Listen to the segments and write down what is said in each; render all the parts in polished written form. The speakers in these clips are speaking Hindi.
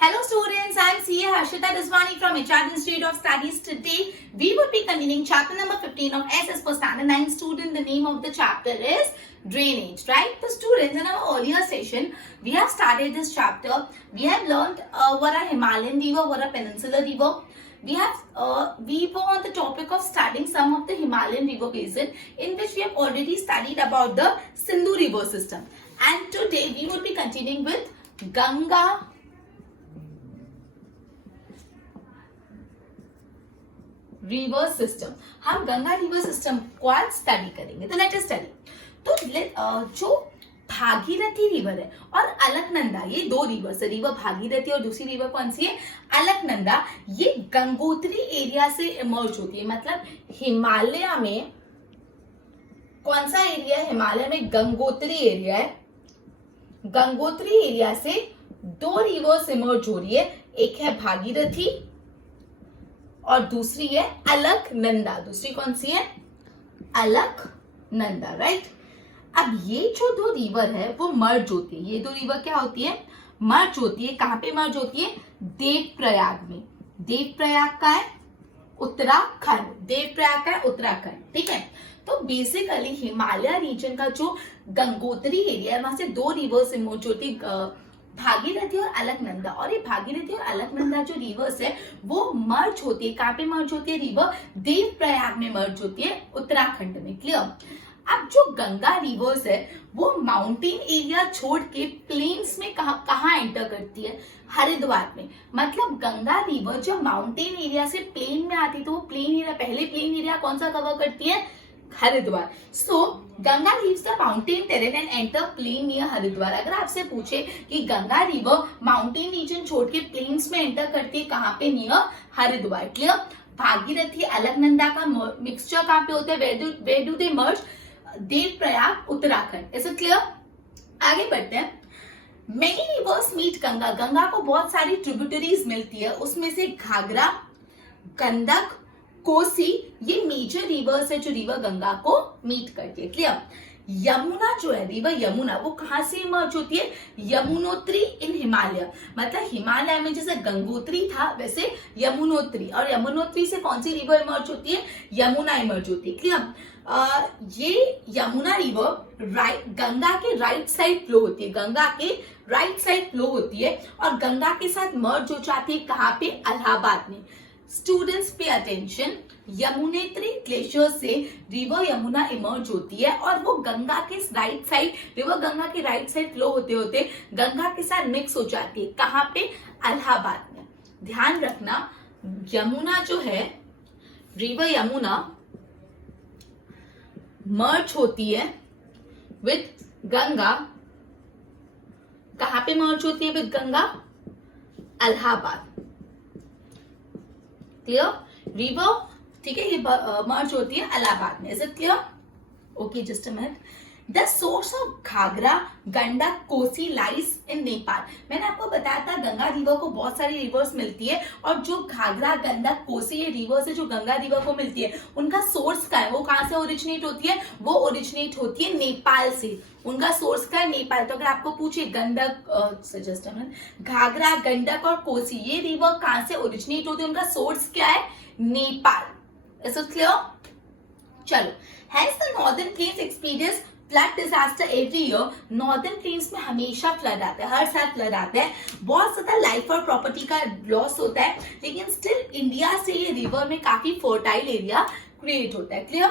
Hello students, I am CA Harshita Daswani from HR Institute of Studies. Today we will be continuing chapter number 15 of SS for standard 9 student. The name of the chapter is drainage, right? The students, in our earlier session we have started this chapter. We have learned what a Himalayan river, what a peninsular river. We were on the topic of studying some of the Himalayan river basin, in which we have already studied about the Sindhu river system. And today we will be continuing with Ganga river system. हम गंगा रिवर सिस्टम को आज स्टडी करेंगे. तो लेट अस स्टडी. तो जो भागीरथी रिवर है और अलकनंदा, ये दो रिवर्स है, रिवर भागीरथी और दूसरी रिवर कौन सी है, अलकनंदा. ये गंगोत्री एरिया से इमर्ज होती है. मतलब हिमालय में कौन सा एरिया है, हिमालय में गंगोत्री एरिया है. गंगोत्री एरिया से दो रिवर्स इमर्ज हो रही है. एक है भागीरथी और दूसरी है अलकनंदा. दूसरी कौन सी है, अलकनंदा, राइट. अब ये जो दो रिवर है वो मर्ज होती है. ये दो रिवर क्या होती है, मर्ज होती है. कहां पे मर्ज होती है, देवप्रयाग में. देवप्रयाग का है उत्तराखंड. देवप्रयाग का है उत्तराखंड, ठीक है. तो बेसिकली हिमालय रीजन का जो गंगोत्री एरिया है वहां से दो रिवर्स इमर्ज होती है, भागीरथी और अलकनंदा. और ये भागीरथी और अलकनंदा जो रिवर्स है वो मर्ज होती है. कहां पे मर्ज होती है, रिवर देवप्रयाग में मर्ज होती है, उत्तराखंड में. क्लियर. अब जो गंगा रिवर्स है वो माउंटेन एरिया छोड़ के प्लेन्स में कहां एंटर करती है, हरिद्वार में. मतलब गंगा रिवर जब माउंटेन एरिया से प्लेन में आती है तो वो प्लेन एरिया, पहले प्लेन एरिया कौन सा कवर करती है, Haridwar. So Ganga leaves the mountain terrain and enter plain near Haridwar. अगर आपसे पूछे कि गंगा रिवर माउंटेन रीजन छोड़ के प्लेन्स में एंटर करती है, कहां पे, नियर हरिद्वार. क्लियर. भागीरथी अलकनंदा का मिक्सचर कहां पे होता है, where do they merge, Devprayag Uttarakhand. Is it clear. आगे बढ़ते हैं. Many rivers meet Ganga. Ganga को बहुत सारी ट्रिब्यूटरीज मिलती है, उसमें से घाघरा, गंडक, कोसी, ये मेजर रिवर्स है जो रिवर गंगा को मीट करती है. क्लियर. यमुना जो है, रिवर यमुना, वो कहां से इमर्ज होती है, यमुनोत्री इन हिमालय. मतलब हिमालय में जैसे गंगोत्री था वैसे यमुनोत्री, और यमुनोत्री से कौन सी रिवर इमर्ज होती है, यमुना इमर्ज होती है. क्लियर. ये यमुना रिवर गंगा के राइट साइड फ्लो होती है. गंगा के राइट साइड फ्लो होती है और गंगा के साथ मर्ज हो जाती है. कहां पे, इलाहाबाद में. Students pay attention. Yamunotri glacier से रिवर यमुना इमर्ज होती है और वो गंगा के राइट साइड, रिवर गंगा के राइट साइड फ्लो होते होते गंगा के साथ मिक्स हो जाती है. कहां पे, इलाहाबाद में. ध्यान रखना, यमुना जो है, रिवर यमुना मर्ज होती है विद गंगा. कहां पे मर्ज होती है with Ganga, Allahabad. Clear. River, ठीक है, ये मर्ज होती है इलाहाबाद में. Is it clear. Okay, just a minute. The source of Ghaghra, Gandak, Kosi lies in Nepal. मैंने आपको बताया था गंगा रिवर को बहुत सारी रिवर्स मिलती है और जो घाघरा, गंडक, कोसी ये रिवर्स है जो गंगा रिवर को मिलती है, उनका सोर्स क्या है, वो कहां से ओरिजिनेट होती है, वो ओरिजिनेट होती है नेपाल से. उनका सोर्स क्या है, नेपाल. तो अगर आपको पूछे घाघरा, गंडक और कोसी ये रिवर कहां से ओरिजिनेट होती है, उनका सोर्स क्या है, नेपाल. Is it clear. चलो. Has the northern plains experience flood disaster every year. Northern plains में हमेशा फ्लड आता है, हर साल फ्लड आता है. बहुत ज्यादा लाइफ और प्रॉपर्टी का लॉस होता है, लेकिन स्टिल इंडिया से ये रिवर में काफी फर्टाइल एरिया क्रिएट होता है. क्लियर.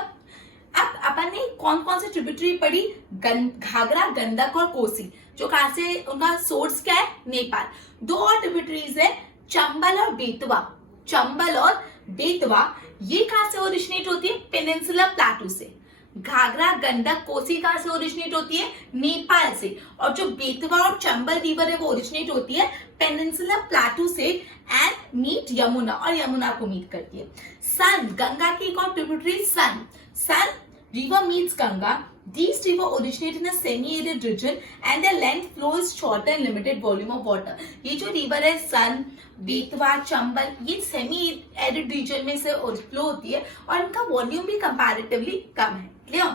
अब अपन ने कौन कौन से ट्रिब्यूटरी पढ़ी, घाघरा, गंडक और कोसी, जो कहां से, उनका सोर्स क्या है, नेपाल. दो और ट्रिब्यूटरीज है, चंबल और बेतवा. चंबल और बेतवा ये कहां से ओरिजिनेट होती है, पेनिनसुलर प्लेटू से. घाघरा, गंडक, कोसी कहां से ओरिजिनेट होती है, नेपाल से. और जो बेतवा और चंबल रिवर है वो ओरिजिनेट होती है पेनिनसुलर प्लेटू से एंड मीट यमुना, और यमुना को मीट करती है. सन, गंगा की एक और tributary sun. Sun river meets Ganga. These rivers originate in a semi-arid region and their length flow is shorter and limited volume of water. ये जो रिवर है सन, बेतवा, चंबल, ये सेमी एरिड रीजन में से फ्लो होती है और इनका वॉल्यूम भी कंपैरेटिवली कम है. Clear.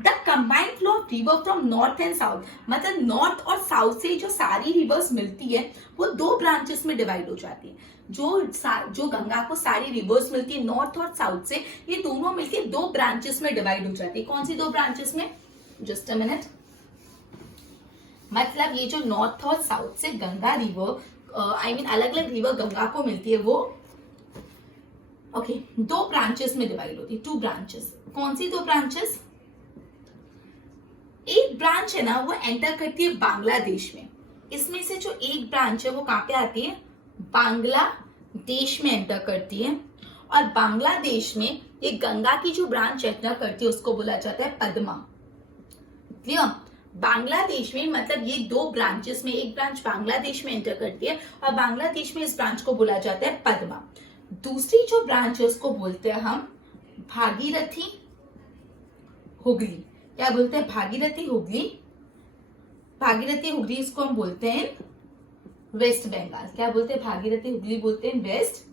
The combined flow of river from north and south, मतलब नॉर्थ और साउथ से जो सारी रिवर्स मिलती है वो दो ब्रांचेस में डिवाइड हो जाती है। जो गंगा को सारी रिवर्स मिलती है नॉर्थ और साउथ से, ये दोनों मिलकर दो ब्रांचेस में डिवाइड हो जाती है। कौन सी दो ब्रांचेस में? Just a minute. मतलब ये जो नॉर्थ और साउथ से गंगा रिवर अलग अलग रिवर गंगा को मिलती है, वो दो ब्रांचेस में डिवाइड होती है, टू ब्रांचेस। कौन सी दो ब्रांचेस? एक ब्रांच है ना वो एंटर करती है बांग्लादेश में। इसमें से जो एक ब्रांच है वो कहां पे आती है? बांग्लादेश में एंटर करती है। और बांग्लादेश में ये गंगा की जो ब्रांच एंटर करती है उसको बोला जाता है पद्मा। क्लियर? बांग्लादेश में मतलब ये दो ब्रांचेस में एक ब्रांच बांग्लादेश में एंटर करती है और बांग्लादेश में इस ब्रांच को बोला जाता है पद्मा। दूसरी जो ब्रांच है उसको बोलते हैं हम भागीरथी हुगली। क्या बोलते हैं? भागीरथी हुगली। भागीरथी हुगली इसको हम बोलते हैं वेस्ट बंगाल। क्या बोलते हैं? भागीरथी हुगली बोलते हैं वेस्ट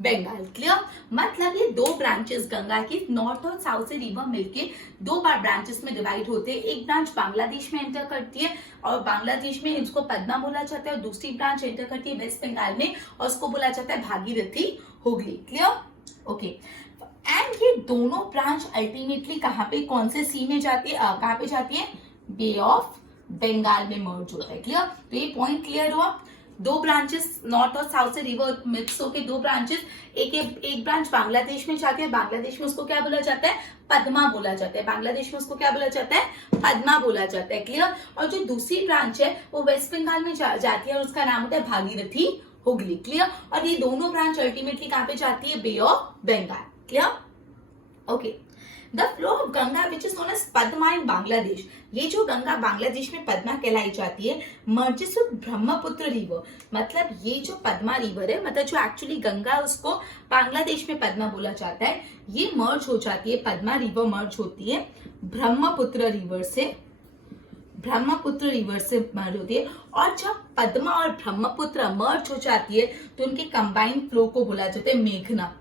बंगाल। क्लियर? मतलब ये दो ब्रांचेस गंगा की नॉर्थ और साउथ से रिवर मिलके दो बार ब्रांचेस में डिवाइड होते हैं। एक ब्रांच बांग्लादेश में एंटर करती है और बांग्लादेश में इसको पद्मा बोला जाता है, और दूसरी ब्रांच एंटर करती है वेस्ट बंगाल में और उसको बोला जाता है Bhagirathi Hooghly. Clear? Okay. And ये दोनों ब्रांच अल्टीमेटली कहाँ पे, कौन से सी में जाती है? कहाँ पे जाती है? बे ऑफ बंगाल में मर्ज होता है। क्लियर? तो ये पॉइंट क्लियर हुआ। दो ब्रांचेस नॉर्थ और साउथ से रिवर मिक्स होके दो ब्रांचेस, एक ब्रांच बांग्लादेश में जाती है, बांग्लादेश में उसको क्या बोला जाता है? पद्मा बोला जाता है। बांग्लादेश में उसको क्या बोला जाता है? पद्मा बोला जाता है। क्लियर? और जो दूसरी ब्रांच है वो वेस्ट बंगाल में जाती है और उसका नाम होता है भागीरथी हुगली। क्लियर? और ये दोनों ब्रांच अल्टीमेटली कहाँ पे जाती है? Bay of Bengal. Clear? Okay. The flow of Ganga which is known as Padma in Bangladesh, ये जो गंगा बांग्लादेश में पद्मा कहलाई जाती है, मर्जेस विद ब्रह्मपुत्र रिवर। मतलब ये जो पद्मा रिवर है, मतलब जो एक्चुअली गंगा है उसको बांग्लादेश में पद्मा बोला जाता है, ये मर्ज हो जाती है, पद्मा रिवर मर्ज होती है ब्रह्मपुत्र रिवर से। ब्रह्मपुत्र रिवर से मर्ज होती है। और जब पद्मा और ब्रह्मपुत्र मर्ज हो जाती है तो उनके कंबाइंड फ्लो को बोला जाता है मेघना।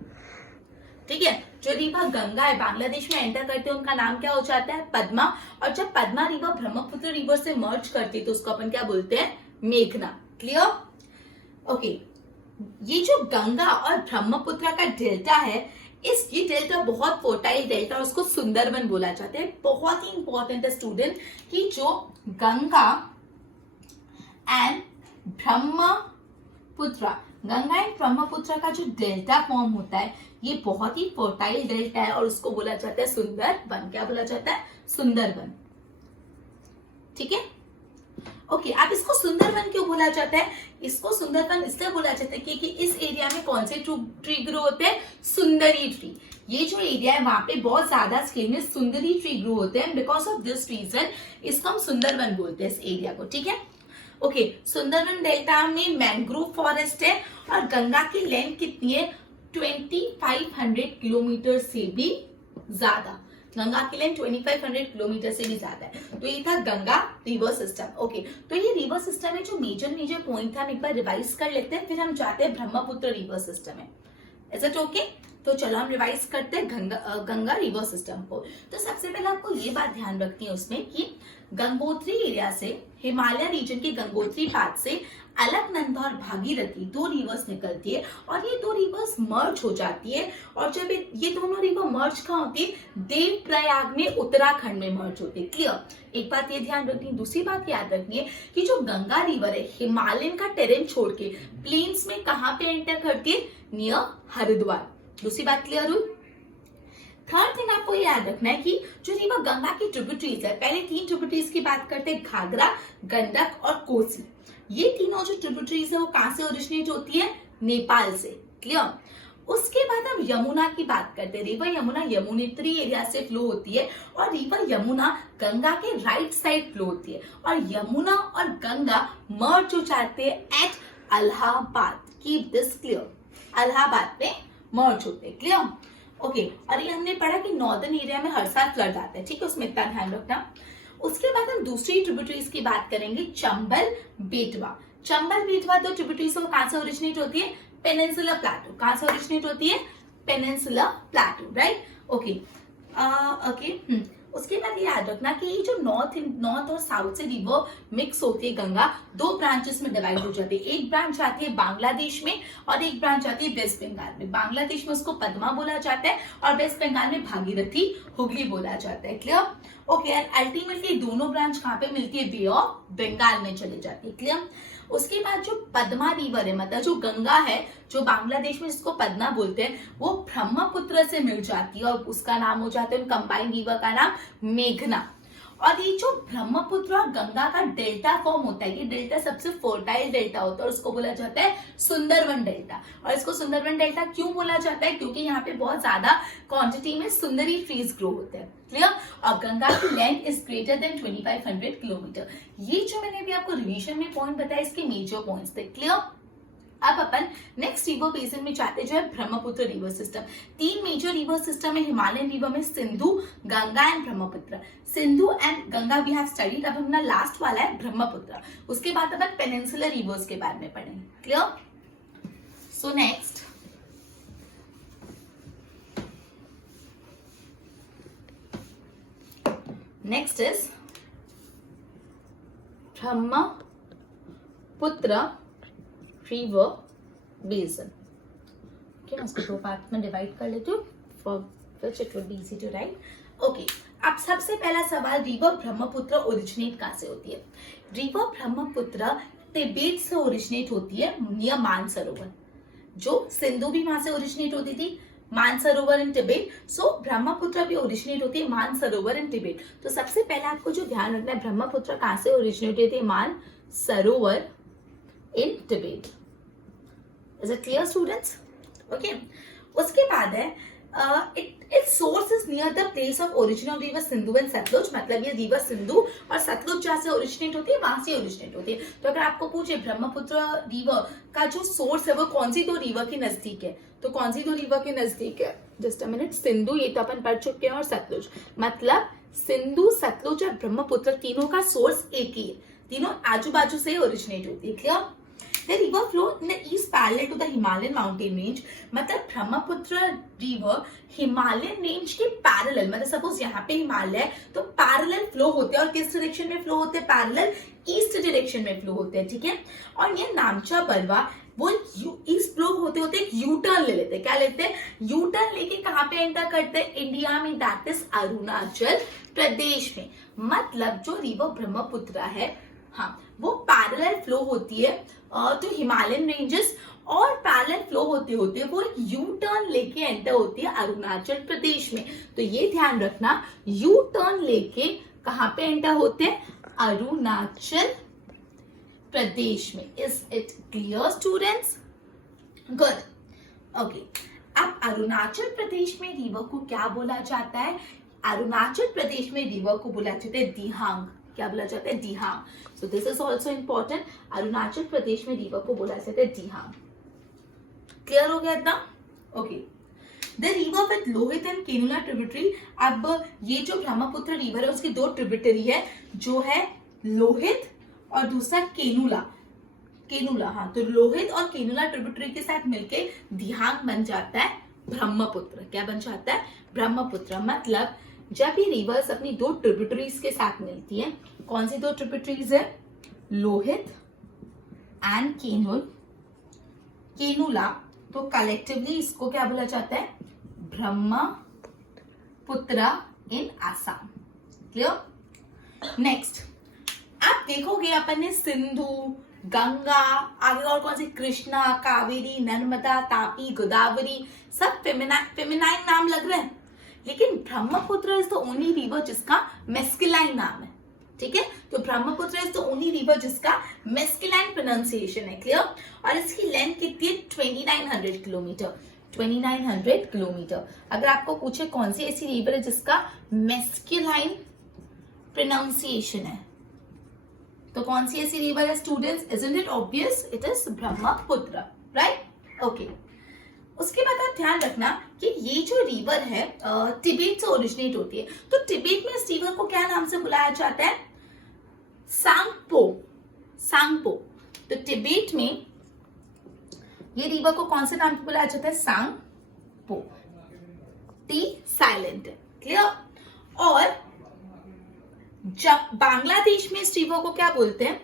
ठीक है? जो रिवर गंगा है बांग्लादेश में एंटर करते हैं उनका नाम क्या हो जाता है? पद्मा। और जब पद्मा रिवर ब्रह्मपुत्र रिवर से मर्ज करती है तो उसको अपन क्या बोलते हैं? मेघना। क्लियर? ओके। ये जो गंगा और ब्रह्मपुत्र का डेल्टा है, ये डेल्टा बहुत फोर्टाइल डेल्टा, उसको सुंदरवन बोला जाता है। बहुत ही इंपॉर्टेंट है स्टूडेंट कि जो गंगा एंड ब्रह्मपुत्र का जो डेल्टा फॉर्म होता है ये बहुत ही फर्टाइल डेल्टा है और उसको बोला जाता है सुंदरवन। क्या बोला जाता है? सुंदरवन। ठीक है? ओके। अब इसको सुंदरवन क्यों बोला जाता है? इसको सुंदरवन इसलिए बोला जाता है क्योंकि इस एरिया में कौन से ट्री ग्रो होते हैं? सुंदरी ट्री। ये जो एरिया है वहां पे बहुत ज्यादा स्केल में सुंदरी ट्री ग्रो होते हैं। बिकॉज ऑफ दिस रीजन इसको हम सुंदरवन बोलते हैं इस एरिया को। ठीक है? ओके। सुंदरवन डेल्टा में मैंग्रोव फॉरेस्ट है और गंगा की लेंथ कितनी है? 2500 किलोमीटर से भी ज्यादा। गंगा की लेंथ 2500 किलोमीटर से भी ज्यादा है। तो ये था गंगा रिवर सिस्टम। ओके। तो ये रिवर सिस्टम है जो मेजर पॉइंट था हम एक बार रिवाइज कर लेते हैं, फिर हम जाते हैं ब्रह्मपुत्र रिवर सिस्टम में। Is it okay? तो चलो हम रिवाइज करते हैं गंगा रिवर सिस्टम को। तो सबसे पहले आपको ये बात ध्यान रखनी है उसमें कि गंगोत्री एरिया से, हिमालय रीजन के गंगोत्री पाथ से अलकनंदा और भागीरथी दो रिवर्स निकलती है और ये दो रिवर्स मर्ज हो जाती है। और जब ये दोनों रिवर मर्ज कहाँ होती है? देवप्रयाग में, उत्तराखंड में मर्ज होती है। क्लियर? एक बात ये ध्यान रखनी है। दूसरी बात याद रखनी है कि जो गंगा रिवर है हिमालयन का टेरेन छोड़ के प्लेन्स में कहाँ पे एंटर करती है? नियर हरिद्वार। दूसरी बात क्लियर हुई? थर्ड थिंग आपको याद रखना है कि जो रिवर गंगा की ट्रिब्यूटरीज है, पहले तीन ट्रिब्यूटरीज की बात करते हैं, घाघरा, गंडक और कोसी। ये तीनों जो ट्रिब्यूटरीज है वो कहां से ओरिजिनेट होती है? नेपाल से। क्लियर? उसके बाद हम यमुना की बात करते हैं। रिवर यमुना यमुनेत्री एरिया से फ्लो होती है और रिवर यमुना गंगा के राइट साइड फ्लो होती है और यमुना और गंगा मर्ज हो जाते हैं at Allahabad. Keep this clear. Allahabad में मर्ज होते हैं। क्लियर? ओके। और ये हमने पढ़ा कि नॉर्दर्न एरिया में हर साल फ्लड आता है। ठीक है? उसमें इतना ध्यान रखना। उसके बाद हम दूसरी ट्रिब्यूटरीज की बात करेंगे, चंबल, बेतवा। चंबल, बेतवा दो ट्रिब्यूटरीज है वो कहां से ओरिजिनेट होती है? पेनिनसुला प्लेटू। कहां से ओरिजिनेट होती है? पेनिनसुला प्लेटू। राइट? ओके। ओके। उसके बाद ये याद रखना कि ये जो नॉर्थ और साउथ से रिवर मिक्स होती है गंगा, दो ब्रांचेस में डिवाइड हो जाती है। एक ब्रांच जाती है बांग्लादेश में और एक ब्रांच जाती है वेस्ट बंगाल में। बांग्लादेश में उसको पद्मा बोला जाता है और वेस्ट बंगाल में भागीरथी हुगली बोला जाता है। क्लियर? ओके, एंड अल्टीमेटली दोनों ब्रांच कहाँ पे मिलती है? बे ऑफ बंगाल में चली जाती है। क्लियर? उसके बाद जो पद्मा रिवर है, मतलब जो गंगा है जो बांग्लादेश में जिसको पद्मा बोलते हैं, वो ब्रह्मपुत्र से मिल जाती है और उसका नाम हो जाता है कंबाइंड रिवर का नाम मेघना। और ये जो ब्रह्मपुत्र और गंगा का डेल्टा फॉर्म होता है, ये डेल्टा सबसे फर्टाइल डेल्टा होता है और उसको बोला जाता है सुंदरवन डेल्टा। और इसको सुंदरवन डेल्टा क्यों बोला जाता है? क्योंकि यहाँ पे बहुत ज्यादा क्वांटिटी में सुंदरी ट्रीज ग्रो होते हैं। क्लियर? और गंगा की length is greater than 2500 kilometre. ये जो मैंने अभी आपको रिविजन में पॉइंट बताया, इसके मेजर पॉइंट्स थे। क्लियर? अब अपन नेक्स्ट रिवर बेसिन में जाते जो है ब्रह्मपुत्र रिवर सिस्टम। तीन मेजर रिवर सिस्टम है हिमालयन रिवर में, Sindhu, Ganga and Brahmaputra. Sindhu and Ganga we have studied. अब अपना लास्ट वाला है ब्रह्मपुत्र। उसके बाद अपन पेनिनसुलर रिवर्स के बारे में पढ़ेंगे। Clear? So next is Brahmaputra river basin. मैं इसको दो पार्ट में डिवाइड कर लेती हूँ for which it would be easy to write. Okay, अब सबसे पहला सवाल, रिवर ब्रह्मपुत्र ओरिजिनेट कहाँ से होती है? रिवर ब्रह्मपुत्र तिब्बत से ओरिजिनेट होती है नियर मानसरोवर। जो सिंधु भी वहां से ओरिजिनेट होती थी, मानसरोवर इन तिब्बत, सो ब्रह्मपुत्र भी ओरिजिनेट होती है मानसरोवर इन तिब्बत। तो सबसे पहले आपको जो ध्यान रखना है, ब्रह्मपुत्र कहाँ से ओरिजिनेट होती है? मानसरोवर इन Tibet. Is it clear, students? Okay. उसके बाद है its source is near the place of origin of river Sindhu and Satluj. मतलब ये रिवर सिंधु और सतलुज जहाँ से ओरिजिनेट होती है वहां से ओरिजिनेट होती है। तो अगर आपको पूछे ब्रह्मपुत्र रिवर का जो सोर्स है वो कौन सी दो रिवर के नजदीक है, तो कौन सी दो रिवर के नजदीक है? जस्ट अ मिनट, सिंधु ये तो अपन पढ़ चुके हैं और सतलुज। मतलब सिंधु, सतलुज और ब्रह्मपुत्र तीनों का सोर्स एक ही है, तीनों आजू बाजू से ओरिजिनेट होती है। Clear? The river flow in the east parallel to the Himalayan mountain range। मतलब ब्रह्मपुत्र रिवर हिमालयन रेंज के पैरेलल, मतलब सपोज यहाँ पे हिमालय है तो पैरेलल फ्लो होते हैं। और किस डायरेक्शन में फ्लो होते हैं? पैरेलल ईस्ट डायरेक्शन में फ्लो होते हैं। ठीक है? और ये नामचा बलवा वो ईस्ट फ्लो होते होते एक यू टर्न ले लेते हैं। क्या लेते हैं? यू टर्न लेके कहाँ पे एंटर करते हैं? इंडिया में, दैट इज अरुणाचल प्रदेश में। मतलब जो रिवर ब्रह्मपुत्र है, हाँ, वो पैरेलल फ्लो होती है तो हिमालयन रेंजेस, और पैरेलल फ्लो होते होते वो एक यू टर्न लेके एंटर होती है अरुणाचल प्रदेश में। तो ये ध्यान रखना, यू टर्न लेके कहाँ पे एंटर होते हैं? अरुणाचल प्रदेश में। Is it clear students? Good. Okay, अब अरुणाचल प्रदेश में रिवर को क्या बोला जाता है? अरुणाचल प्रदेश में रिवर को बोला जाता है दिहांग। क्या बोला जाता है? Dihang. So this is also important. Arunachal Pradesh में रिवर को बोला जाता है दिहांग। क्लियर हो गया इतना? Okay. The river with Lohit and cannula tributary. अब ये जो ब्रह्मपुत्र रिवर है उसकी दो ट्रिब्यूटरी है, जो है लोहित और दूसरा केनुला। केनुला, हाँ, तो लोहित और केनुला ट्रिब्यूटरी के साथ मिलके दिहांग बन जाता है ब्रह्मपुत्र। क्या बन जाता है? ब्रह्मपुत्र। मतलब जब ये रिवर्स अपनी दो ट्रिब्यूटरीज के साथ मिलती है, कौन सी दो ट्रिब्यूटरीज है? लोहित एंड केनुला, तो कलेक्टिवली इसको क्या बोला जाता है? ब्रह्मपुत्र इन आसाम। क्लियर? नेक्स्ट, आप देखोगे अपन ने सिंधु, गंगा, आगे और कौन सी, कृष्णा, कावेरी, नर्मदा, तापी, गोदावरी, सब फेमिनाइन नाम लग रहे हैं, लेकिन Brahmaputra is the only river जिसका मेस्कुलाइन नाम है। ठीक है? तो Brahmaputra is the only river जिसका मेस्कुलाइन प्रोनाउंसिएशन है। क्लियर? और इसकी लेंथ कितनी है? 2900 किलोमीटर। 2900 किलोमीटर। अगर आपको पूछे कौन सी ऐसी रिवर है जिसका मेस्कुलाइन प्रोनाउंसिएशन है, तो कौन सी ऐसी रिवर है students? Isn't it obvious? It is Brahmaputra, right? Okay. उसके बाद आप ध्यान रखना कि ये जो रिवर है तिब्बत से ओरिजिनेट होती है। तो तिब्बत में इस रिवर को क्या नाम से बुलाया जाता है? सांगपो। सांगपो। तो तिब्बत में ये रिवर को कौन से नाम से बुलाया जाता है? सांगपो। टी साइलेंट है। क्लियर? और बांग्लादेश में इस रिवर को क्या बोलते हैं?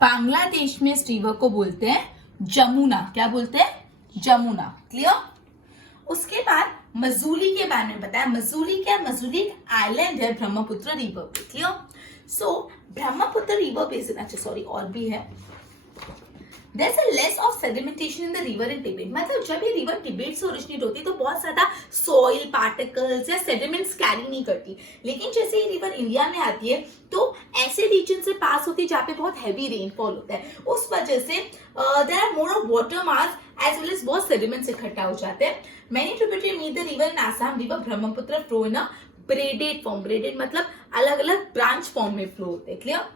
बांग्लादेश में इस रिवर को बोलते हैं जमुना। क्या बोलते हैं? जमुना। क्लियर? उसके बाद मजूली के बारे में बताया। मजूली क्या? मजूली एक आइलैंड है ब्रह्मपुत्र रिवर पे। क्लियर? सो ब्रह्मपुत्र रिवर बेसिन, अच्छा सॉरी और भी है, There's a less of sedimentation in the river in Tibet. मतलब जब ये रिवर तिब्बत से ओरिजिनेट होती है तो बहुत ज्यादा सॉइल पार्टिकल्स या सेडिमेंट्स कैरी नहीं करती, लेकिन जैसे ये रिवर इंडिया में आती है तो ऐसे रीजन से पास होती है जहाँ पे बहुत हैवी रेनफॉल होता है, उस वजह से there are more of water mass as well as बहुत सेडिमेंट्स इकट्ठा हो जाते हैं। Many tributary meet the river in Assam river Brahmaputra flow in a braided form. Braided मतलब अलग अलग ब्रांच फॉर्म में फ्लो होते हैं। Clear?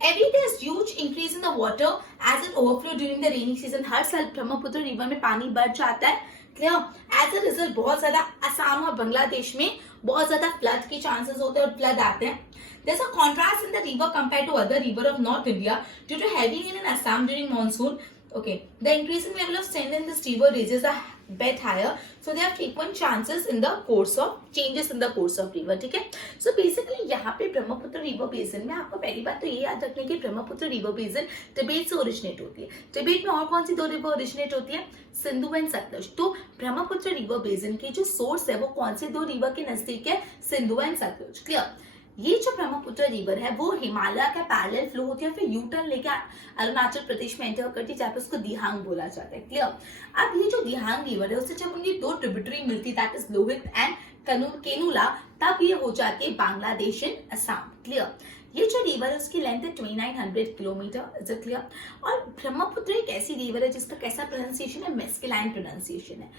Every day is huge increase in the water as it overflow during the rainy season. हर साल ब्रह्मपुत्र रिवर में पानी बढ़ जाता है। क्लियर? एज अ रिजल्ट बहुत ज्यादा असम और बांग्लादेश में बहुत ज्यादा फ्लड के चांसेस होते हैं और फ्लड आते हैं। There's a contrast in the river compared to other river of North India due to heavy rain in Assam during monsoon. Okay, the increasing level of strength in this river raises a bit higher, so there are frequent chances in the course of changes in the course of river. ठीक है? So basically यहाँ पे ब्रह्मपुत्र रिवर बेसिन में आपको पहली बात तो ये याद रखनी है कि ब्रह्मपुत्र रिवर बेसिन तिब्बत से ओरिजिनेट होती है। तिब्बत में और कौन सी दो रिवर ओरिजिनेट होती है? सिंधु एंड सतलुज। तो ब्रह्मपुत्र रिवर बेसिन के जो सोर्स है वो कौन से दो रिवर के नजदीक है? सिंधु एंड सतलुज। क्लियर? ये जो ब्रह्मपुत्र रिवर है वो हिमालय का पैरेलल फ्लो होती है, फिर यू टर्न लेके अरुणाचल प्रदेश में एंटर करती है जहाँ पे उसको दिहांग बोला जाता है। क्लियर? अब ये जो दिहांग रिवर है उससे जब उनकी दो ट्रिब्यूटरी मिलती that is Lohit and cannula, तब ये हो जाती है बांग्लादेश एंड असम। क्लियर? ये जो रिवर है उसकी लेंथ है 2900 किलोमीटर। Is it clear? और ब्रह्मपुत्र एक ऐसी रिवर है जिसका कैसा प्रोनाउंसिएशन है? मेस्कुलाइन प्रोनाउंसिएशन है।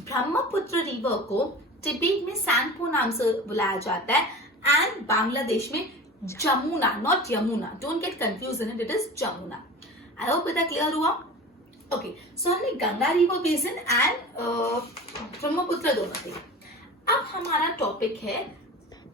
ब्रह्मपुत्र रिवर को तिब्बत में सैंगपो नाम से बुलाया जाता है एंड बांग्लादेश में Jamuna, not Yamuna, don't get confuse in it is Jamuna. I hope इतना क्लियर हुआ। ओके, सो हमने Ganga river basin and Brahmaputra दोनों थे। अब हमारा टॉपिक है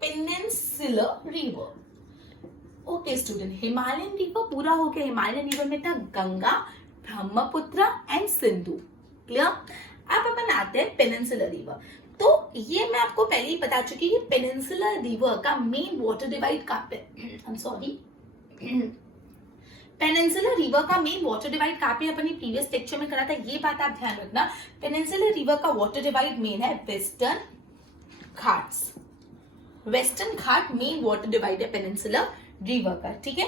peninsular river. Okay student, Himalayan river पूरा हो गया। हिमालयन रिवर में था गंगा, ब्रह्मपुत्र एंड सिंधु। क्लियर? अब अपन आते हैं पेनिनसुलर रिवर। तो ये मैं आपको पहले ही बता चुकी कि पेनिनसुलर रिवर का मेन वाटर डिवाइड कहाँ पे? I am sorry, peninsular river का मेन वाटर डिवाइड कहाँ पे अपने प्रीवियस लेक्चर में करा था, ये बात आप ध्यान रखना। पेनिनसुलर रिवर का वाटर डिवाइड मेन है Western Ghats. Western Ghat main water divide है पेनिनसुलर रिवर का। ठीक है?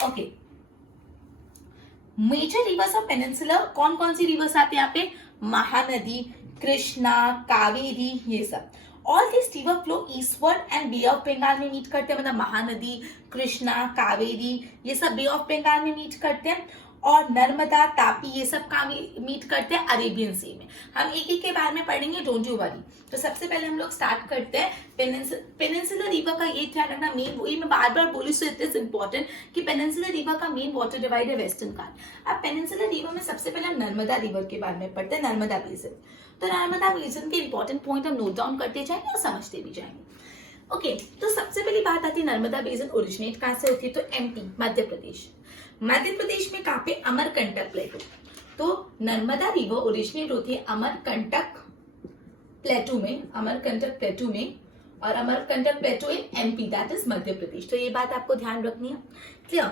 Okay, major rivers of peninsular कौन कौन सी रिवर्स आते हैं यहाँ पे? महानदी, कृष्णा, कावेरी, ये सब। All this river flow eastward and bay of Bengal में मीट करते हैं। मतलब महानदी, कृष्णा, कावेरी ये सब बे ऑफ बंगाल में मीट करते हैं, और नर्मदा, तापी ये सब का मीट करते हैं अरेबियन सी में। हम एक एक के बारे में पढ़ेंगे, डोंट यू वरी। तो सबसे पहले हम लोग स्टार्ट करते हैं पेनिनसुलर रिवर का। ये ध्यान रखना, मेन वही मैं बार बार बोली, सो इट इज इंपॉर्टेंट कि पेनिनसुलर रिवर का मेन वाटर डिवाइड है वेस्टर्न घाट। अब पेनिनसुलर रिवर में सबसे पहले हम नर्मदा रिवर के बारे में पढ़ते हैं, नर्मदा बेसिन। तो नर्मदा बेसिन के इंपॉर्टेंट पॉइंट हम नोट डाउन करते जाएंगे और समझते भी जाएंगे। ओके, तो सबसे पहली बात आती है नर्मदा बेसिन ओरिजिनेट कहाँ से होती है? तो एमपी, मध्य प्रदेश। मध्य प्रदेश में कहाँ पे? अमरकंटक प्लेटू। तो नर्मदा रिवर ओरिजिनेट होती है अमरकंटक प्लेटू में, अमरकंटक प्लेटू में, और Amarkantak plateau in MP that is Madhya Pradesh. तो ये बात आपको ध्यान रखनी है। क्लियर?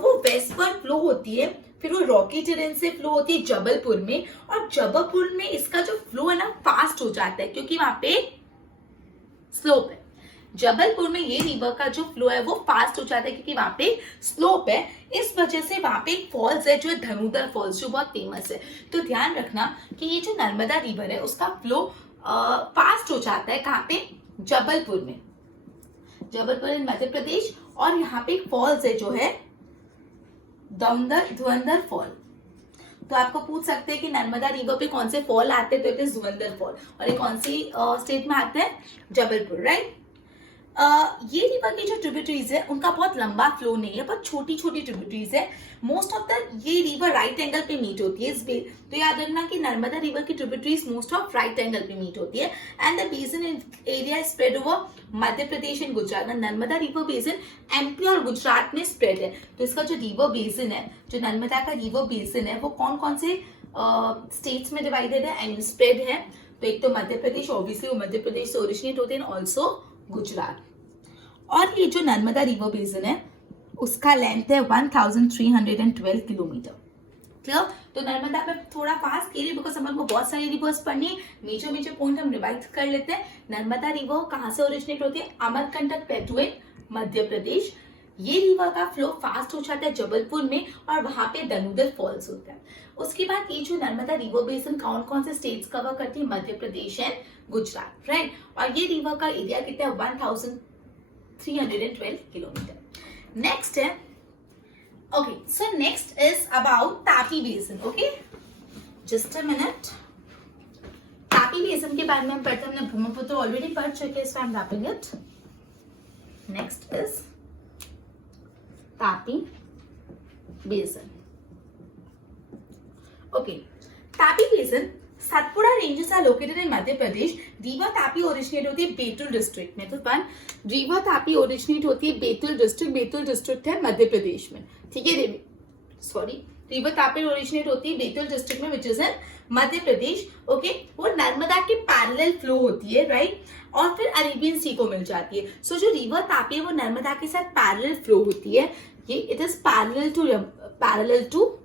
वो वेस्टवर्ड फ्लो होती है, फिर वो रॉकी टेरेन से फ्लो होती है जबलपुर में, और जबलपुर में इसका जो फ्लो है ना फास्ट हो जाता है क्योंकि वहां पे स्लोप है। जबलपुर में ये रिवर का जो फ्लो है वो फास्ट हो जाता है क्योंकि वहां पे स्लोप है। इस वजह से वहां पे एक फॉल्स है जो है धनुधर फॉल्स, जो बहुत फेमस है। तो ध्यान रखना कि ये जो नर्मदा रिवर है उसका फ्लो फास्ट हो जाता है कहाँ पे? जबलपुर में, जबलपुर इन मध्य प्रदेश। और यहाँ पे एक फॉल्स है जो है धुरंधर फॉल। तो आपको पूछ सकते हैं कि नर्मदा रिवर पे कौन से फॉल आते हैं, तो इट इज धुरंधर फॉल। और ये कौन सी स्टेट में आते हैं? जबलपुर, राइट। ये रिवर की जो ट्रिब्यूटरीज है उनका बहुत लंबा फ्लो नहीं है, पर छोटी छोटी ट्रिब्यूटरीज है। मोस्ट ऑफ द ये रिवर राइट एंगल पे मीट होती है। तो याद रखना कि नर्मदा रिवर की tributaries most of right angle पे मीट होती है and the basin area spread over Madhya Pradesh and Gujarat. Narmada river basin MP और गुजरात में स्प्रेड है। तो इसका जो रिवर बेसिन है, जो नर्मदा का रिवर बेसिन है, वो कौन कौन से स्टेट्स में डिवाइडेड है एंड स्प्रेड है? तो एक तो मध्य प्रदेश, ऑब्वियसली वो मध्य प्रदेश से ओरिजिनेट होते हैं, ऑल्सो गुजरात। और ये जो नर्मदा रिवर बेसिन है उसका लेंथ है 1312 किलोमीटर। क्लियर? तो नर्मदा पे थोड़ा फास्ट के लिए बिकॉज हम को बहुत सारी रिवर्स पढ़नी है, मेजर मेजर पॉइंट हम रिवाइज कर लेते हैं। नर्मदा रिवर कहाँ से ओरिजिनेट होती है? अमरकंटक प्लेटू इन मध्य प्रदेश। ये रिवर का फ्लो फास्ट हो जाता है जबलपुर में और वहां पे दनूदर फॉल्स होता है। उसके बाद ये जो नर्मदा रिवर बेसिन कौन कौन से स्टेट्स कवर करती है? Madhya Pradesh and Gujarat, right. और ये रिवर का एरिया कितना है? 1312 किलोमीटर। नेक्स्ट है, okay, so next is about Tapi Basin, okay? Just a minute. Tapi Basin के बारे में हम पढ़ते हैं, हमने ब्रह्मपुत्र ऑलरेडी पढ़ चुके हैं, so I'm wrapping it. Next is Tapi Basin. Okay, Tapi Basin, Satpura ranges are located in Madhya Pradesh. River Tapi originate होती है बेतुल डिस्ट्रिक्ट में। तो रिवर तापी ओरिजिनेट होती है बेतुल डिस्ट्रिक्ट है मध्य प्रदेश में, ठीक है। रिवर तापी ओरिजिनेट होती है बेतुल डिस्ट्रिक्ट में which is in Madhya Pradesh, okay. वो नर्मदा के पैरेलल फ्लो होती है, राइट, और फिर अरेबियन सी को मिल जाती है। सो जो रिवर तापी है वो नर्मदा के साथ पैरेलल फ्लो होती है, ये it is parallel to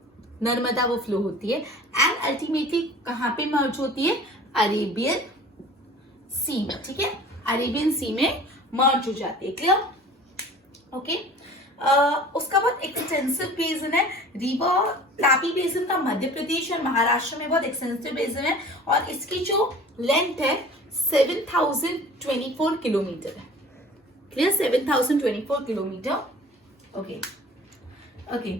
Narmada वो फ्लो होती है एंड अल्टीमेटली कहाँ पे मर्ज होती है? अरेबियन सी में, ठीक है, अरेबियन सी में मर्ज हो जाती है। क्लियर? ओके। उसका बहुत एक्सटेंसिव बेसिन है रिवर तापी बेसिन का, मध्य प्रदेश और महाराष्ट्र में बहुत एक्सटेंसिव बेसिन है और इसकी जो लेंथ है 7024 किलोमीटर है। Clear? 7024 kilometre. Okay okay.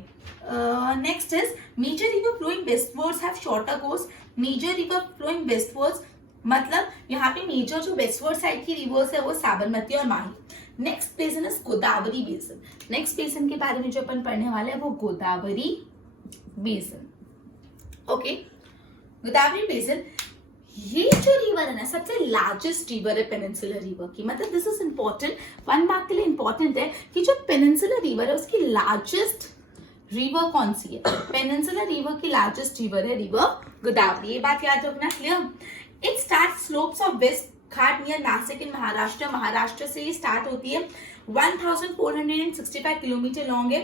Next is major river flowing westwards have shorter course. Major river flowing westwards मतलब यहाँ पे मेजर जो वेस्टवर्ड साइड की रिवर्स है वो साबरमती और Mahi. Next basin is Godavari basin. Next basin के बारे में जो अपन पढ़ने वाले हैं वो Godavari basin, okay. Godavari basin ये जो रिवर है ना सबसे लार्जेस्ट रिवर है पेनिनसुलर रिवर की। मतलब दिस इज इंपॉर्टेंट, 1 मार्क के लिए इंपॉर्टेंट है कि जो पेनिनसुलर रिवर है उसकी लार्जेस्ट रिवर कौन सी है? पेनिनसुलर रिवर की लार्जेस्ट रिवर है रिवर गोदावरी, ये बात याद रखना। Clear? It start slopes of west ghat near Nashik in Maharashtra. Maharashtra से ये स्टार्ट होती है, 1465 किलोमीटर लॉन्ग है।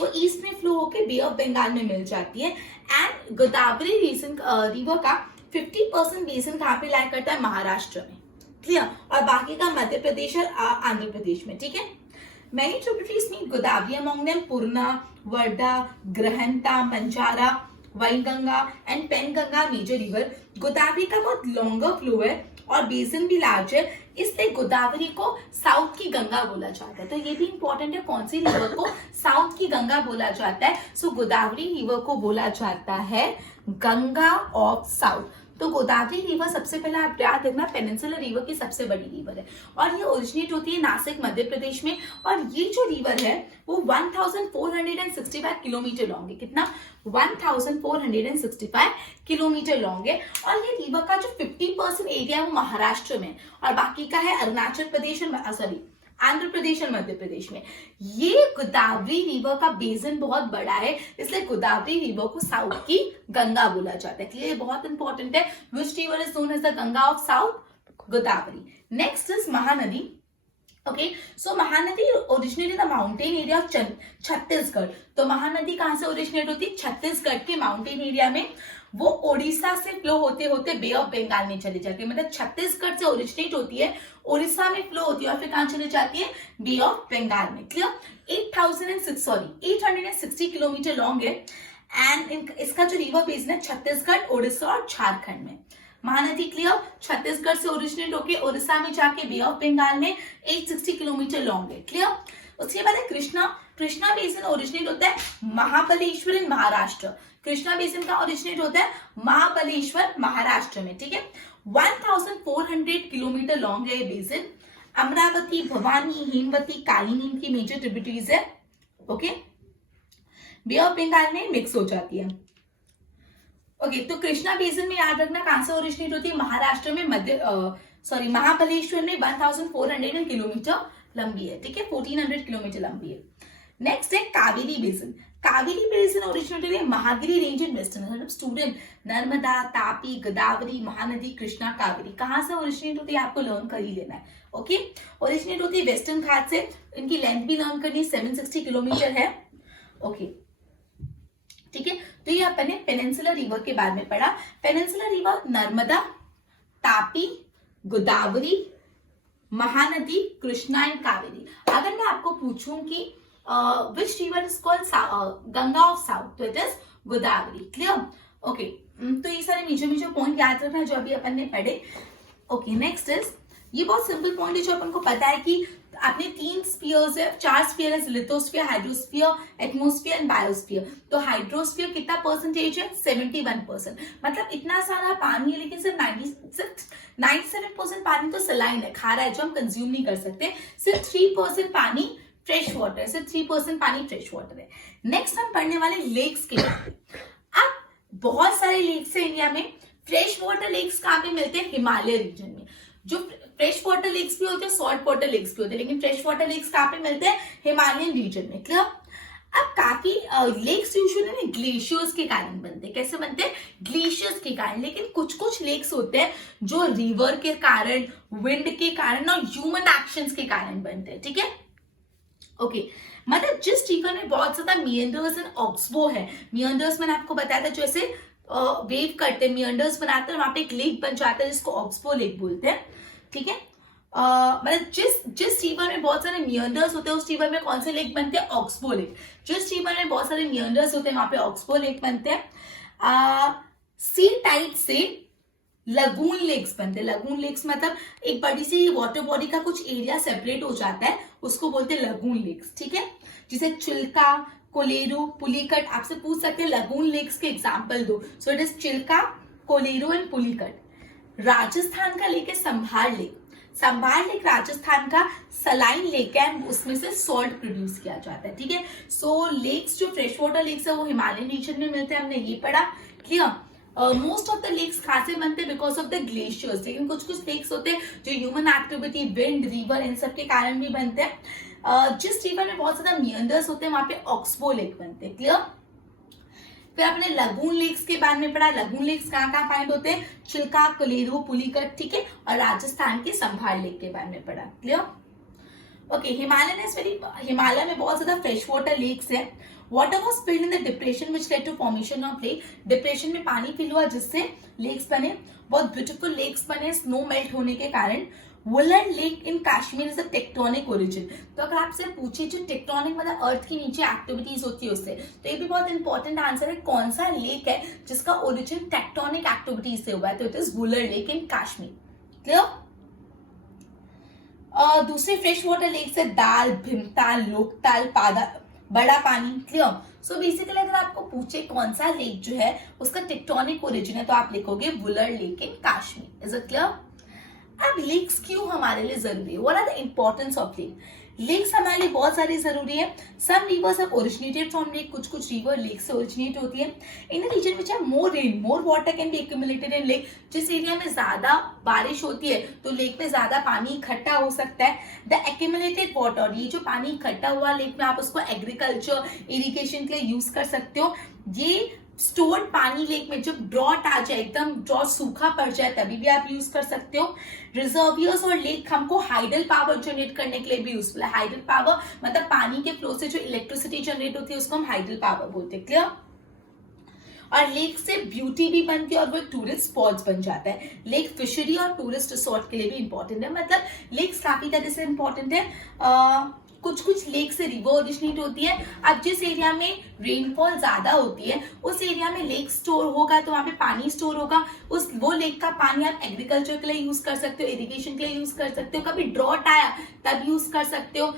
वो ईस्ट में फ्लो होकर बे ऑफ बंगाल में मिल जाती है एंड गोदावरी रिवर का 50% बेसिन कहाँ पे लाई करता है? महाराष्ट्र में। क्लियर? और बाकी का मध्य प्रदेश और आंध्र प्रदेश में, ठीक है। Many tributaries meet Godavari, among them Purna, Varda, Grahanta, Manjara, Vainganga and Penganga major river. Godavari का बहुत लॉन्गर फ्लो है और बेसिन भी लार्ज है, इसलिए गोदावरी को साउथ की गंगा बोला जाता है। तो ये भी इंपॉर्टेंट है, कौन सी रिवर को साउथ की गंगा बोला जाता है? सो गोदावरी रिवर को बोला जाता है गंगा ऑफ साउथ। तो गोदावरी रिवर सबसे पहले आप याद रखना पेनिनसुलर रिवर की सबसे बड़ी रिवर है और ये ओरिजिनेट होती है नासिक मध्य प्रदेश में। और ये जो रिवर है वो 1465 किलोमीटर लॉन्ग है। कितना? 1465 किलोमीटर लॉन्ग है। और ये रिवर का जो 50% एरिया है वो महाराष्ट्र में और बाकी का है अरुणाचल प्रदेश और आंध्र प्रदेश और मध्य प्रदेश में। ये गोदावरी रिवर का बेसिन बहुत बड़ा है, इसलिए गोदावरी रिवर को साउथ की गंगा बोला जाता है। ये बहुत इंपॉर्टेंट है। Which river is known as the Ganga of south? Godavari. Next is Mahanadi, okay. So Mahanadi originate in the mountain area of Chhattisgarh. तो महानदी कहां से ओरिजिनेट होती है? छत्तीसगढ़ के माउंटेन एरिया में। वो ओडिशा से फ्लो होते होते बे ऑफ बंगाल में चली जाती है। मतलब छत्तीसगढ़ से ओरिजिनेट होती है, ओडिशा में फ्लो होती है और फिर कहां चली जाती है? बे ऑफ बंगाल में। क्लियर? 860 किलोमीटर लॉन्ग है एंड इसका जो रिवर बेसिन है छत्तीसगढ़, ओडिशा और झारखंड में। महानदी क्लियर? छत्तीसगढ़ से ओरिजिनेट होके ओडिशा में जाके बे ऑफ बंगाल में 860 किलोमीटर लॉन्ग है। क्लियर? उसके बाद है कृष्णा बेसिन ओरिजिनेट होता है महाबलेश्वर इन महाराष्ट्र। कृष्णा बेसिन का ओरिजिनेट होता है महाबलेश्वर महाराष्ट्र में, ठीक है। 1400 किलोमीटर लॉन्ग है ये बेसिन। अमरावती, भवानी, हेमवती, कालीनी इनकी मेजर ट्रिब्यूटरीज है, ओके। बे ऑफ बंगाल में मिक्स हो जाती है, ओके। तो कृष्णा बेसिन में याद रखना कहां से ओरिजिनेट होती है? महाराष्ट्र में, महाबलेश्वर में 1400 किलोमीटर लंबी है, ठीक है, 1400 किलोमीटर लंबी है। नेक्स्ट है Kaveri basin. Kaveri basin originated in Mahagiri range in western, मतलब स्टूडेंट नर्मदा, तापी, गोदावरी, महानदी, कृष्णा, कावेरी कहाँ से ओरिजिनेट होती है आपको लर्न कर ही लेना है। ओके, ओरिजिनेट होती है वेस्टर्न घाट से, इनकी लेंथ भी लर्न करनी 760 किलोमीटर है। ओके ठीक है, तो ये अपन ने पेनिनसुलर रिवर के बारे में पढ़ा। Peninsular river Narmada, Tapi, Godavari, Mahanadi, Krishna and Kaveri. अगर मैं आपको पूछूं कि which river is called Ganga of south, तो it is Godavari. Clear? Okay, तो ये सारे मेजर पॉइंट याद रखना जो अभी अपन ने पढ़े। ओके, नेक्स्ट इज, ये बहुत सिंपल पॉइंट है जो अपन को पता है कि आपने 3 स्फीयर्स है, 4 स्फीयर है, lithosphere, hydrosphere, atmosphere and biosphere. तो हाइड्रोस्फीयर कितना परसेंटेज है? 71%। मतलब इतना सारा पानी है लेकिन सिर्फ 97% पानी तो सलाइन है, खारा है, जो हम कंज्यूम नहीं कर सकते। सिर्फ 3% पानी फ्रेश वाटर है, सिर्फ 3% पानी फ्रेश वाटर है। नेक्स्ट हम पढ़ने वाले लेक्स के बारे में। अब बहुत सारे लेक्स है इंडिया में। फ्रेश वाटर लेक्स कहाँ पे मिलते हैं? हिमालय रीजन में। जो फ्रेश वाटर लेक्स भी होते हैं, सॉल्ट वाटर लेक्स भी होते हैं, लेकिन फ्रेश वाटर लेक्स कहाँ पे मिलते हैं? हिमालयन रीजन में। क्लियर? अब काफी लेक्स यूजुअली ग्लेशियर्स के कारण बनते हैं। कैसे बनते हैं? ग्लेशियर्स के कारण। लेकिन कुछ कुछ लेक्स होते हैं जो रिवर के कारण, विंड के कारण और ह्यूमन एक्शंस के कारण बनते हैं। ठीक है? ओके, मतलब जिस रिवर में बहुत ज्यादा मियंडर्स एंड ऑक्सबो है, मियंडर्स मैंने आपको बताया था जो ऐसे वेव करते हैं, मियंडर्स बनाते हैं, वहां पे एक लेक बन जाता है जिसको ऑक्सबो लेक बोलते हैं। ठीक है, मतलब जिस रिवर में बहुत सारे मियंडर्स होते हैं उस रिवर में कौन से लेक बनते हैं? Oxbow lake. जिस रिवर में बहुत सारे मियंडर्स होते हैं वहां पे ऑक्सबो लेक बनते हैं। सी टाइप से लगून लेक्स बनते हैं। लगून लेक्स मतलब एक बड़ी सी वाटर बॉडी का कुछ एरिया सेपरेट हो जाता है, उसको बोलते हैं लगून लेक्स। ठीक है, जिसे चिल्का, कोलेरू, पुलिकट। आपसे पूछ सकते हैं लगून लेक्स के एग्जांपल दो। So it is Chilka, Kolleru and Pulicat. Rajasthan का लेक है संभार लेक। संभार लेक राजस्थान का सलाइन लेक है, उसमें से सॉल्ट प्रोड्यूस किया जाता है। ठीक है, सो लेक्स जो फ्रेश वाटर लेक्स है वो हिमालयन रीजन में मिलते हैं, हमने ये पढ़ा। Clear? Most of the lakes कहाँ से बनते हैं? Because of the glaciers. लेकिन कुछ कुछ लेक्स होते हैं जो ह्यूमन एक्टिविटी, विंड, रिवर, इन सब के कारण भी बनते हैं। जिस रिवर में बहुत ज्यादा मियंडर्स होते हैं वहां पे ऑक्सबो लेक बनते हैं। क्लियर? फिर आपने लगून लेक्स के बारे में पढ़ा। लगून लेक्स कहाँ कहाँ फाइंड होते हैं? चिल्का, कोलेरू, पुलिकट। ठीक है, और राजस्थान के संभार लेक के बारे में पढ़ा। क्लियर? ओके, हिमालय में बहुत ज्यादा फ्रेश वाटर लेक्स है। Water was filled in the depression which led to formation of lake. Depression में पानी फिल हुआ जिससे लेक्स बने, बहुत ब्यूटीफुल लेक्स बने स्नो मेल्ट होने के कारण। Wular lake in Kashmir is a tectonic origin. तो अगर आपसे पूछे जो टेक्टोनिक मतलब अर्थ के नीचे एक्टिविटीज होती है उससे, तो ये भी बहुत इंपॉर्टेंट आंसर है। कौन सा लेक है जिसका ओरिजिन टेक्टोनिक एक्टिविटीज से हुआ है? तो it is Wular lake in Kashmir. Clear? दूसरे फ्रेश वाटर लेक्स है दाल, भीमताल, लोकताल, बड़ा पानी। क्लियर? सो बेसिकली अगर आपको पूछे कौन सा लेक जो है उसका टेक्टोनिक ओरिजिन है तो आप लिखोगे Wular lake in Kashmir. Is it clear? अब लेक्स क्यों हमारे लिए जरूरी है? What are the importance of lake? Lakes हमारे लिए बहुत सारी जरूरी है। Some rivers are originated from lake. कुछ कुछ रिवर लेक से ओरिजिनेट होती है। इन द रीजन विच है मोर rain, more water can be accumulated in lake. जिस एरिया में ज्यादा बारिश होती है तो लेक में ज्यादा पानी इकट्ठा हो सकता है। द एक्यूमुलेटेड वाटर, ये जो पानी इकट्ठा हुआ लेक में आप उसको एग्रीकल्चर, इरिगेशन के लिए यूज कर सकते हो। ये स्टोर्ड पानी लेक में जब ड्रॉट आ जाए, एकदम ड्रॉट सूखा पड़ जाए, तभी भी आप यूज कर सकते हो। रिजर्वियर्स और लेक हमको हाइडल पावर जनरेट करने के लिए भी यूजफुल है। हाइडल पावर मतलब पानी के फ्लो से जो इलेक्ट्रिसिटी जनरेट होती है उसको हम हाइडल पावर बोलते हैं। क्लियर? और लेक से ब्यूटी भी बनती है और वो टूरिस्ट स्पॉट्स बन जाता है। लेक फिशरी और टूरिस्ट रिसोर्ट के लिए भी इंपॉर्टेंट है। मतलब लेक्स काफी तरह से इंपॉर्टेंट है। कुछ कुछ लेक से रिवर ओरिजिनेट होती है। अब जिस एरिया में रेनफॉल ज्यादा होती है उस एरिया में लेक स्टोर होगा तो वहां पे पानी स्टोर होगा। वो लेक का पानी आप एग्रीकल्चर के लिए यूज कर सकते हो, इरिगेशन के लिए यूज कर सकते हो। कभी ड्रॉट आया तब यूज कर सकते हो।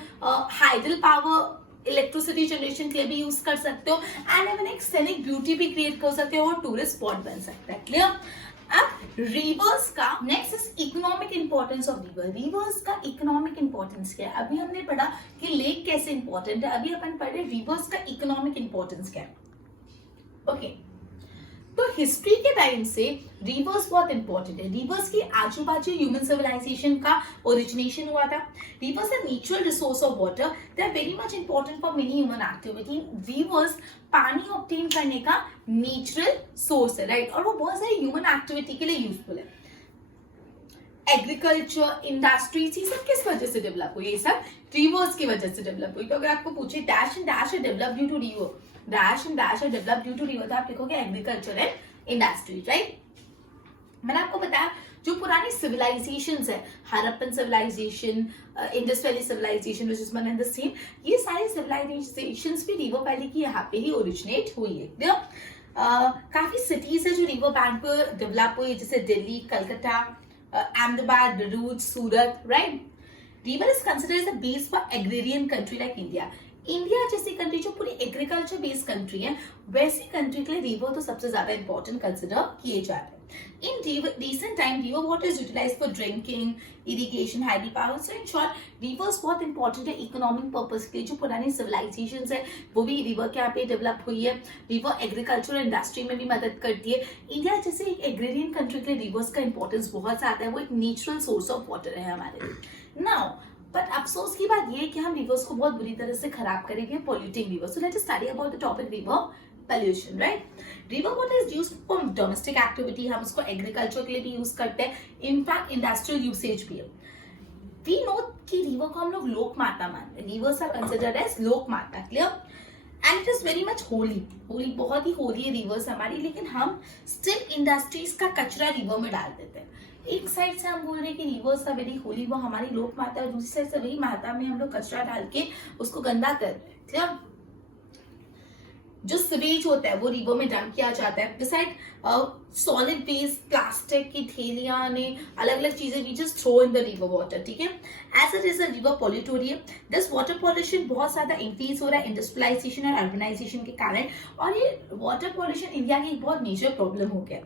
हाइडल पावर, इलेक्ट्रिसिटी जनरेशन के लिए भी यूज कर सकते हो। एंड इवन एक सेनिक ब्यूटी भी क्रिएट कर सकते हो और टूरिस्ट स्पॉट बन सकता है। क्लियर? अब रिवर्स का next is economic importance of river. Reverse का इकोनॉमिक इंपॉर्टेंस क्या है? अभी हमने पढ़ा कि लेक कैसे इंपॉर्टेंट है, अभी अपन पढ़ रहे रिवर्स का इकोनॉमिक इंपॉर्टेंस क्या है। ओके, तो हिस्ट्री के टाइम से रिवर्स बहुत इंपॉर्टेंट है। रिवर्स के आजू बाजू ह्यूमन सिविलाइजेशन का ओरिजिनेशन हुआ था। Rivers are natural resource of water, they are very much important for many human activity. Rivers पानी ऑब्टेन करने का नेचुरल सोर्स है, राइट, और वो बहुत सारी ह्यूमन एक्टिविटी के लिए यूजफुल है। एग्रीकल्चर, इंडस्ट्रीज, ये सब किस वजह से डेवलप हुई? ये सब रिवर्स की वजह से डेवलप हुई। तो अगर आपको पूछे dash and dash develop due to river, dash and dash develop due to river, तो आप लिखोगे एग्रीकल्चर एंड इंडस्ट्रीज, राइट। मैंने आपको बताया जो पुरानी सिविलाइजेशंस है, Harappan civilisation, Indus valley civilisation which is one and the same, ये सारी सिविलाइजेशंस भी रिवर वैली की यहाँ पे ही ओरिजिनेट हुई है। क्लियर? काफी सिटीज है जो रिवर बैंक पर डेवलप हुई है, जैसे Delhi, Calcutta, Ahmedabad, Bharuch, Surat, right. River is considered as the base for agrarian country like India. India जैसी कंट्री जो पूरी एग्रीकल्चर बेस्ड कंट्री है, वैसी कंट्री के लिए रिवर तो सबसे ज्यादा इंपॉर्टेंट कंसिडर किए जा रहे हैं। In recent time, river water is utilized for drinking, irrigation, hydropower. So in short, rivers बहुत important है इकोनॉमिक पर्पस के लिए। जो पुरानी सिविलाइजेशंस है वो भी रिवर के यहाँ पे डेवलप हुई है। रिवर एग्रीकल्चर और इंडस्ट्री में भी मदद करती है। इंडिया जैसे एक एग्रेरियन कंट्री के लिए रिवर्स का इंपॉर्टेंस बहुत ज्यादा है, वो एक नेचुरल सोर्स ऑफ वाटर है हमारे लिए। नाउ बट अफसोस की बात ये है कि हम रिवर्स को बहुत बुरी तरह से खराब करेंगे, polluting reverse. So let's study about the topic river pollution, right? River water is used for domestic activity, हम उसको एग्रीकल्चर के लिए भी यूज करते हैं, इनफैक्ट इंडस्ट्रियल यूसेज भी है। We know कि रिवर को हम लोग लोक माता मानते हैं, रिवर्स आर कंसिडर्ड एज लोक माता, clear? And it is very much Holi, Holi बहुत ही होली है रिवर्स हमारी, लेकिन हम स्टिल इंडस्ट्रीज का कचरा रिवर में डाल देते हैं। एक साइड से हम बोल रहे हैं कि रिवर्स आर वेरी होली, वो हमारी लोक माता है, और दूसरी साइड से वही माता में हम लोग कचरा डाल के उसको गंदा कर रहे हैं, क्लियर? जो सीवेज होता है वो रिवर में डंप किया जाता है। डिसाइड सॉलिड वेस्ट, प्लास्टिक की थैलियां ने अलग अलग चीजें we just throw in the river water, ठीक है। As it is a river pollute हो रही है। दिस वाटर पॉल्यूशन बहुत ज्यादा इंक्रीज हो रहा है इंडस्ट्रियलाइजेशन और अर्बनाइजेशन के कारण, और ये वाटर पॉल्यूशन इंडिया की एक बहुत मेजर प्रॉब्लम हो गया।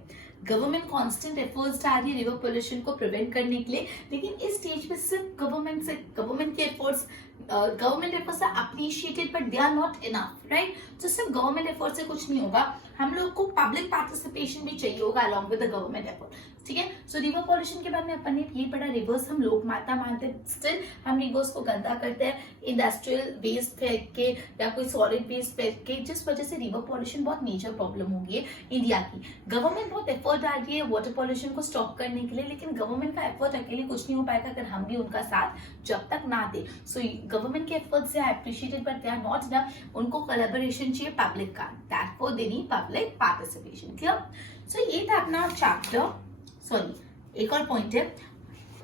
गवर्नमेंट कांस्टेंट एफर्ट्स डाल रही है रिवर पॉल्यूशन को प्रिवेंट करने के लिए, लेकिन इस स्टेज पे सिर्फ गवर्नमेंट के efforts are appreciated but they are not enough, right. तो सिर्फ गवर्नमेंट एफर्ट से कुछ नहीं होगा, हम लोग को पब्लिक पार्टिसिपेशन भी चाहिए होगा along with the government effort, ठीक है। सो रिवर पॉल्यूशन के बारे में अपन ने ये पढ़ा, रिवर्स हम लोक माता मानते हैं, स्टिल हम रिवर्स को गंदा करते हैं इंडस्ट्रियल वेस्ट फेंक के या कोई सॉलिड वेस्ट फेंक के, जिस वजह से रिवर पॉल्यूशन बहुत मेजर प्रॉब्लम हो गई है इंडिया की। गवर्नमेंट बहुत एफर्ट डाल रही है वाटर पॉल्यूशन को स्टॉप करने के लिए, लेकिन गवर्नमेंट का एफर्ट अकेले कुछ नहीं हो पाएगा अगर हम भी उनका साथ जब तक ना दे। सो गवर्नमेंट के एफर्ट्स से appreciated but they are not enough, उनको कोलैबोरेशन चाहिए पब्लिक का, therefore they need public participation, clear. So ये था अपना चैप्टर, सॉरी एक और पॉइंट है,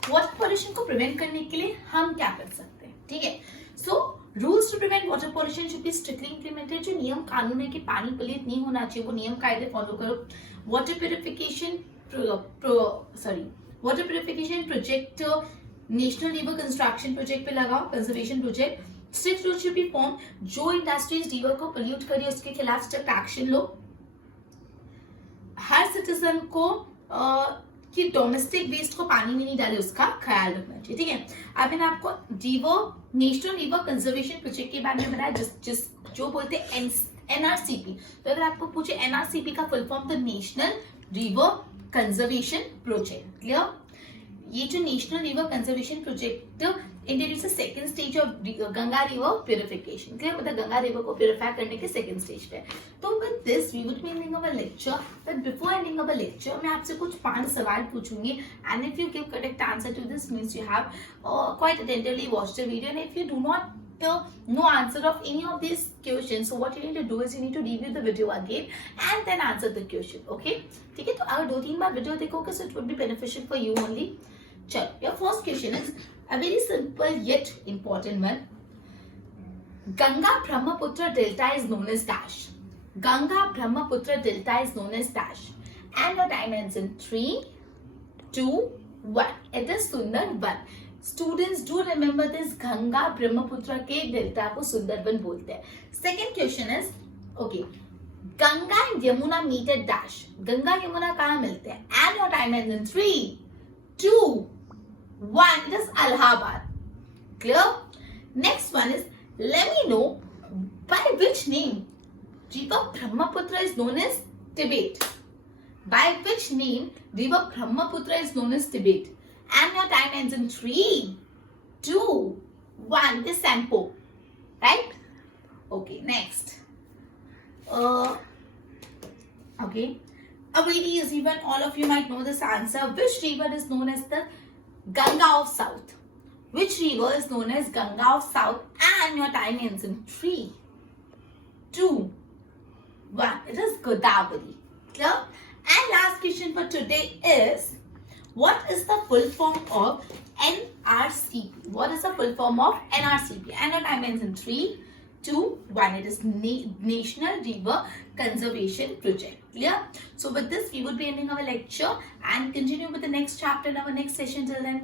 वाटर पॉल्यूशन को प्रिवेंट करने के लिए हम क्या कर सकते हैं, ठीक है। So rules to prevent water pollution should be strictly implemented. जो नियम कानून है कि पानी पलित नहीं होना चाहिए, वो नियम कायदे फॉलो करो। Water purification project national river construction project पे लगाओ, conservation project. Strict rule should be form, जो इंडस्ट्रीज रिवर को पोल्यूट करे उसके खिलाफ स्ट्रिक्ट एक्शन लो। हर सिटीजन को कि डोमेस्टिक वेस्ट को पानी में नहीं डाले उसका ख्याल रखना चाहिए, ठीक है। अब मैंने आपको नेशनल रिवर कंजर्वेशन प्रोजेक्ट के बारे में बताया, जिस जो बोलते हैं एनआरसीपी। तो अगर आपको पूछे एनआरसीपी का फुल फॉर्म, तो national river conservation project, clear. ये जो national river conservation project introduce second stage of Ganga river purification, clear, मतलब गंगा रिवर को प्यूरिफाई करने के सेकंड स्टेज पे। तो with this we would be ending our lecture, but before ending our lecture मैं आपसे कुछ 5 सवाल पूछूंगी, and if you give correct answer to this means you have quite attentively watched the video, and if you do not no answer of any of these questions, so what you need to do is you need to review the video again and then answer the question, okay, ठीक है। तो अगर 2-3 बार वीडियो देखोगे so it would be beneficial for you only। चलो, your first question is a very simple yet important one. Ganga Brahmaputra delta is known as dash. Ganga Brahmaputra delta is known as dash, and the time ends in 3, 2, 1. It is Sundarban. Students do remember this, Ganga Brahmaputra के डेल्टा को सुंदरबन बोलते हैं। Second question is, okay, Ganga and Yamuna meet at dash. Ganga Yamuna कहाँ मिलते हैं? And your time is in 3, 2, 1. It is Allahabad, clear. Next one is, let me know by which name river Brahmaputra is known as Tibet. By which name river Brahmaputra is known as Tibet? And your time ends in 3, 2, 1. This Sampo, right? Okay, next. Okay. A very easy one. All of you might know this answer. Which river is known as the Ganga of South? Which river is known as Ganga of South? And your time ends in 3, 2, 1. It is Godavari. Clear? And last question for today is, what is the full form of NRCP? What is the full form of NRCP? And your time ends in 3, 2, 1. It is National River Conservation Project. Clear? So with this, we would be ending our lecture and continue with the next chapter in our next session. Till then,